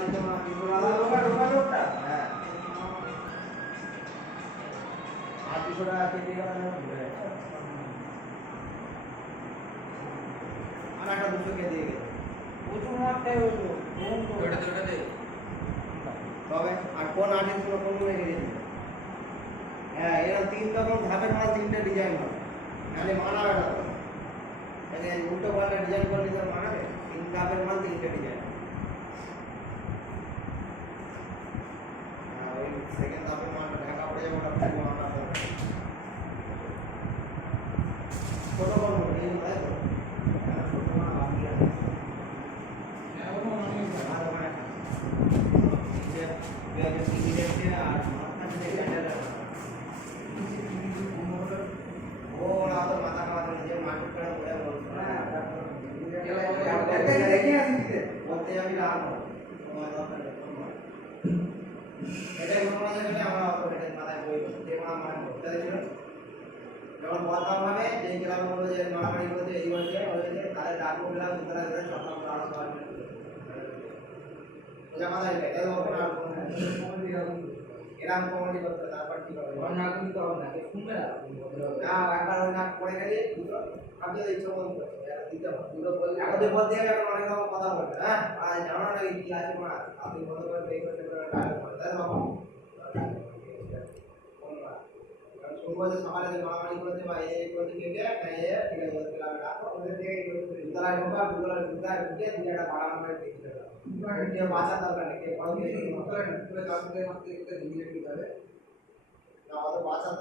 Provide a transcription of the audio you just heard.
দিতে না হ্যাঁ 800 টাকা কেজি আর একটা 200 কেজি প্রচুর মাত্রায় হলো তবে আর কোন আর্টিস্টগুলো কোন রেখে দিয়েছে হ্যাঁ এরা 3 রকম ধাপের মাল 3টে ডিজাইন হবে নাহলে মানাবে না তো এখানে উল্টো পাল্টা ডিজাইন করলে তো মানাবে 3 ধাপের মাল 3টে ডিজাইন ওই সেকেন্ড ধাপের মালটা ঢাকা পড়ে যাবে ওটা পুরো মানা হবে ছোট করবো এই তাই তো ছোট মাল বাকি আছে হ্যাঁ ওটা মানে আর ওখানে যে পেঁয়াজের কিনে রেখে আর মাথা দিয়ে কাটা ও না তো মাথা খাওয়াতে যে মার্কেট করে বলে বলছো হ্যাঁ দেখে আসিতে বলতে যাবি না সময় দরকার এটাই কোনো জায়গায় আমরা অত এটা মাথায় বই যে কোনো মানে বলতে ছিল যখন বলতে হবে যে ক্লাবে বলবো যে নড়াড়ি করতে এই হচ্ছে তাহলে ডাকবো ক্লাব তারা ধরে সকাল আরো সবাই ওটা মাথায় এটা ওখানে আর কমিটি এরকম কমিটি করতে তারপর কি হবে না কিন্তু হবে না শুনবে না একবার ওই নাক পড়ে গেলে দুটো আপনি ইচ্ছা মতো দিতে হবে দুটো বললে আগে বলতে গেলে অনেক রকম কথা বলবে হ্যাঁ আর জানো না কি আছে না আপনি বন্ধ করে বের করতে পারেন তাই তো বাবা শুনবো যে সকালে যে মারামারি করতে বা এই করতে গেলে ঠিক আছে ওদের ক্লাবে রাখো ওদের থেকে দুতলায় ঢোকা দুতলায় ঢুকে দুটো একটা ভাড়া আমরা দেখতে হবে কেউ বাঁচার দরকার নেই কেউ পড়ে গেলে মাত্র দিতে হবে না অত বাঁচার